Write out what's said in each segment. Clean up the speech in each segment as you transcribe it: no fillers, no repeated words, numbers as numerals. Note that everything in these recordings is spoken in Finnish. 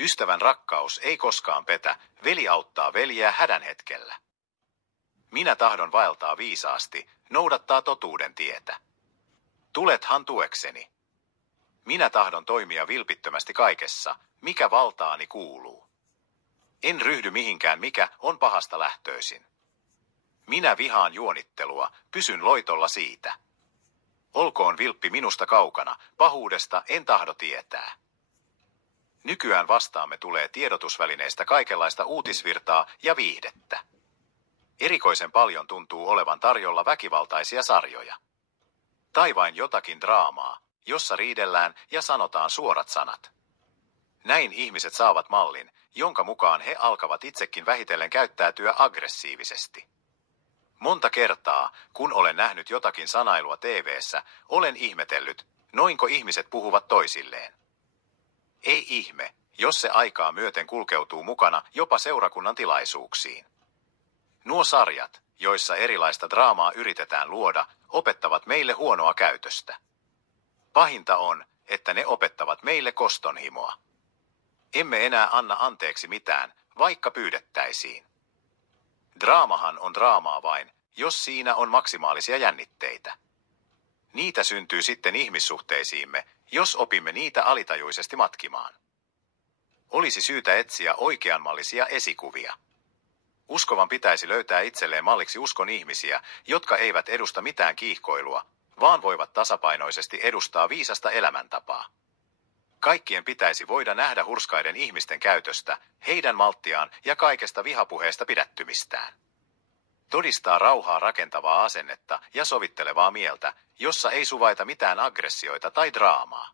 Ystävän rakkaus ei koskaan petä, veli auttaa veljeä hädän hetkellä. Minä tahdon vaeltaa viisaasti, noudattaa totuuden tietä. Tulethan tuekseni. Minä tahdon toimia vilpittömästi kaikessa, mikä valtaani kuuluu. En ryhdy mihinkään, mikä on pahasta lähtöisin. Minä vihaan juonittelua, pysyn loitolla siitä. Olkoon vilppi minusta kaukana, pahuudesta en tahdo tietää. Nykyään vastaamme tulee tiedotusvälineistä kaikenlaista uutisvirtaa ja viihdettä. Erikoisen paljon tuntuu olevan tarjolla väkivaltaisia sarjoja. Tai vain jotakin draamaa, jossa riidellään ja sanotaan suorat sanat. Näin ihmiset saavat mallin, jonka mukaan he alkavat itsekin vähitellen käyttäytyä aggressiivisesti. Monta kertaa, kun olen nähnyt jotakin sanailua TV:ssä, olen ihmetellyt, noinko ihmiset puhuvat toisilleen. Ei ihme, jos se aikaa myöten kulkeutuu mukana jopa seurakunnan tilaisuuksiin. Nuo sarjat, joissa erilaista draamaa yritetään luoda, opettavat meille huonoa käytöstä. Pahinta on, että ne opettavat meille kostonhimoa. Emme enää anna anteeksi mitään, vaikka pyydettäisiin. Draamahan on draamaa vain, jos siinä on maksimaalisia jännitteitä. Niitä syntyy sitten ihmissuhteisiimme, jos opimme niitä alitajuisesti matkimaan. Olisi syytä etsiä oikeanmallisia esikuvia. Uskovan pitäisi löytää itselleen malliksi uskon ihmisiä, jotka eivät edusta mitään kiihkoilua, vaan voivat tasapainoisesti edustaa viisasta elämäntapaa. Kaikkien pitäisi voida nähdä hurskaiden ihmisten käytöstä, heidän malttiaan ja kaikesta vihapuheesta pidättymistään. Todistaa rauhaa rakentavaa asennetta ja sovittelevaa mieltä, jossa ei suvaita mitään aggressioita tai draamaa.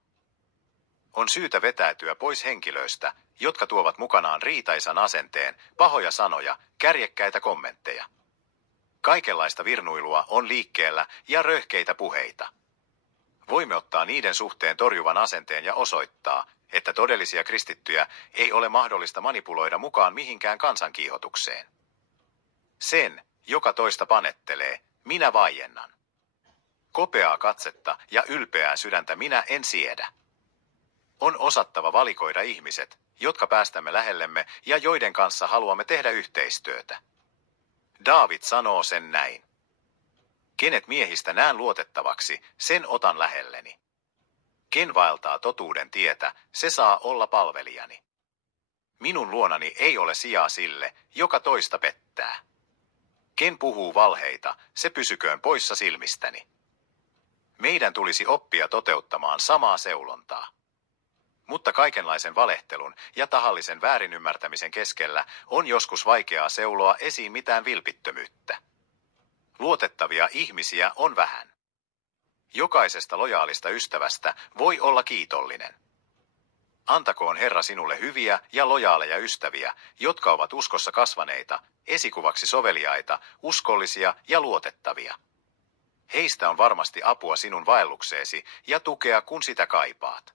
On syytä vetäytyä pois henkilöistä, jotka tuovat mukanaan riitaisan asenteen, pahoja sanoja, kärjekkäitä kommentteja. Kaikenlaista virnuilua on liikkeellä ja röyhkeitä puheita. Voimme ottaa niiden suhteen torjuvan asenteen ja osoittaa, että todellisia kristittyjä ei ole mahdollista manipuloida mukaan mihinkään kansankiihotukseen. Sen, joka toista panettelee, minä vaiennan. Kopeaa katsetta ja ylpeää sydäntä minä en siedä. On osattava valikoida ihmiset, jotka päästämme lähellemme ja joiden kanssa haluamme tehdä yhteistyötä. Daavid sanoo sen näin. Kenet miehistä näen luotettavaksi, sen otan lähelleni. Ken vaeltaa totuuden tietä, se saa olla palvelijani. Minun luonani ei ole sijaa sille, joka toista pettää. Ken puhuu valheita, se pysyköön poissa silmistäni. Meidän tulisi oppia toteuttamaan samaa seulontaa. Mutta kaikenlaisen valehtelun ja tahallisen väärinymmärtämisen keskellä on joskus vaikeaa seuloa esiin mitään vilpittömyyttä. Luotettavia ihmisiä on vähän. Jokaisesta lojaalista ystävästä voi olla kiitollinen. Antakoon Herra sinulle hyviä ja lojaaleja ystäviä, jotka ovat uskossa kasvaneita, esikuvaksi soveliaita, uskollisia ja luotettavia. Heistä on varmasti apua sinun vaellukseesi ja tukea, kun sitä kaipaat.